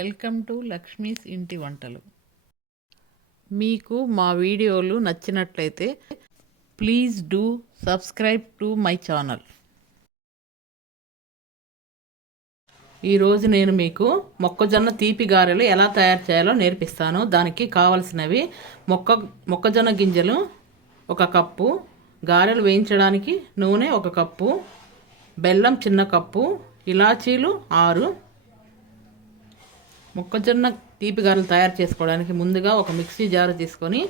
Welcome to Lakshmi's ఇంటి వంటలు. మీకు మా వీడియోలు నచ్చినట్లయితే please do subscribe to my channel. ఈరోజు నేను మీకు మొక్కజొన్న తీపి గారెలు ఎలా తయారు చేయాలో నేర్పిస్తాను. దానికి కావలసినవి మొక్కజొన్న గింజలు 1 కప్పు, గారెలు వేయించడానికి నూనె 1 కప్పు, బెల్లం చిన్న కప్పు, ఇలాచీలు 6. మొక్కజొన్న తీపి గారెలు తయారు చేసుకోవడానికి ముందుగా ఒక మిక్సీ జారు తీసుకొని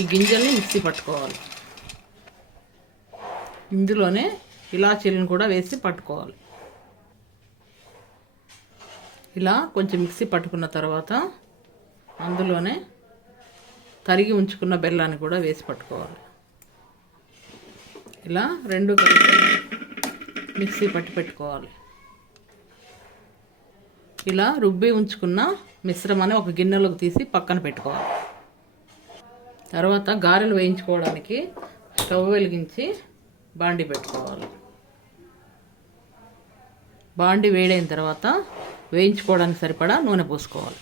ఈ గింజల్ని మిక్సీ పట్టుకోవాలి. ఇందులోనే ఇలాచీలను కూడా వేసి పట్టుకోవాలి. ఇలా కొంచెం మిక్సీ పట్టుకున్న తర్వాత అందులోనే తరిగి ఉంచుకున్న బెల్లాన్ని కూడా వేసి పట్టుకోవాలి. ఇలా 2 కలిపి మిక్సీ పట్టి పెట్టుకోవాలి. ఇలా రుబ్బి ఉంచుకున్న మిశ్రమాన్ని ఒక గిన్నెలోకి తీసి పక్కన పెట్టుకోవాలి. తర్వాత గారెలు వేయించుకోవడానికి స్టవ్ వెలిగించి బాండి పెట్టుకోవాలి. బాండి వేడైన తర్వాత వేయించుకోవడానికి సరిపడా నూనె పోసుకోవాలి.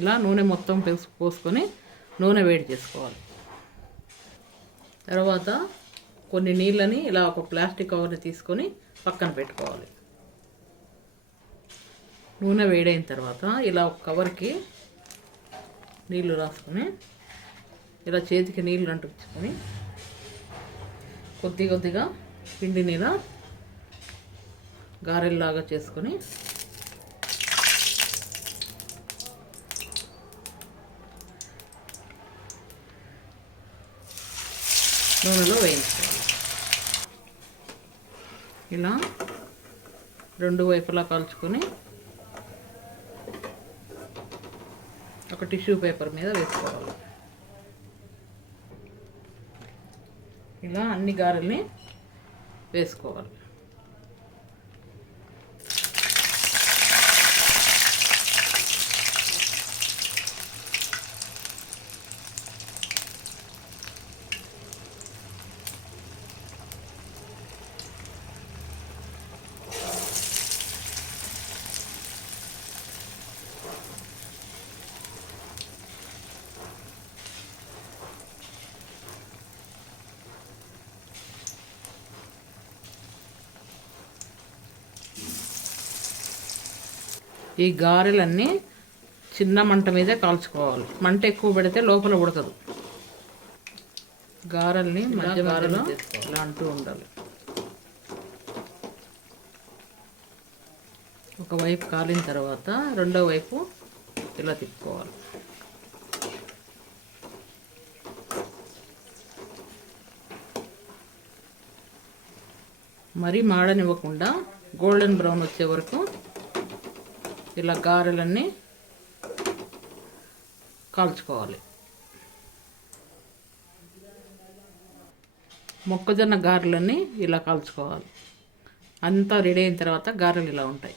ఇలా నూనె మొత్తం పోసుకొని నూనె వేడి చేసుకోవాలి. తర్వాత కొన్ని నీళ్ళని ఇలా ఒక ప్లాస్టిక్ కవర్ని తీసుకొని పక్కన పెట్టుకోవాలి. నూనె వేడైన తర్వాత ఇలా ఒక కవర్కి నీళ్లు రాసుకొని ఇలా చేతికి నీళ్ళు అంటించుకొని కొద్దిగా పిండిని ఇలా గారెల్లాగా చేసుకొని నూనెలో వేయించుకోవాలి. ఇలా 2 వైపులా కాల్చుకొని ఒక టిష్యూ పేపర్ మీద వేసుకోవాలి. ఇలా అన్ని గారెల్ని వేసుకోవాలి. ఈ గారెలన్నీ చిన్న మంట మీదే కాల్చుకోవాలి. మంట ఎక్కువ పెడితే లోపల ఉడకదు. గారెల్ని మధ్య గారెలో ఇలా అంటూ ఉండాలి. ఒకవైపు కాలిన తర్వాత రెండో వైపు ఇలా తిప్పుకోవాలి. మరీ మాడనివ్వకుండా గోల్డెన్ బ్రౌన్ వచ్చే వరకు ఇలా గారెలన్నీ కాల్చుకోవాలి. మొక్కజొన్న గారెలన్నీ ఇలా కాల్చుకోవాలి. అంతా రెడీ అయిన తర్వాత గారెలు ఇలా ఉంటాయి.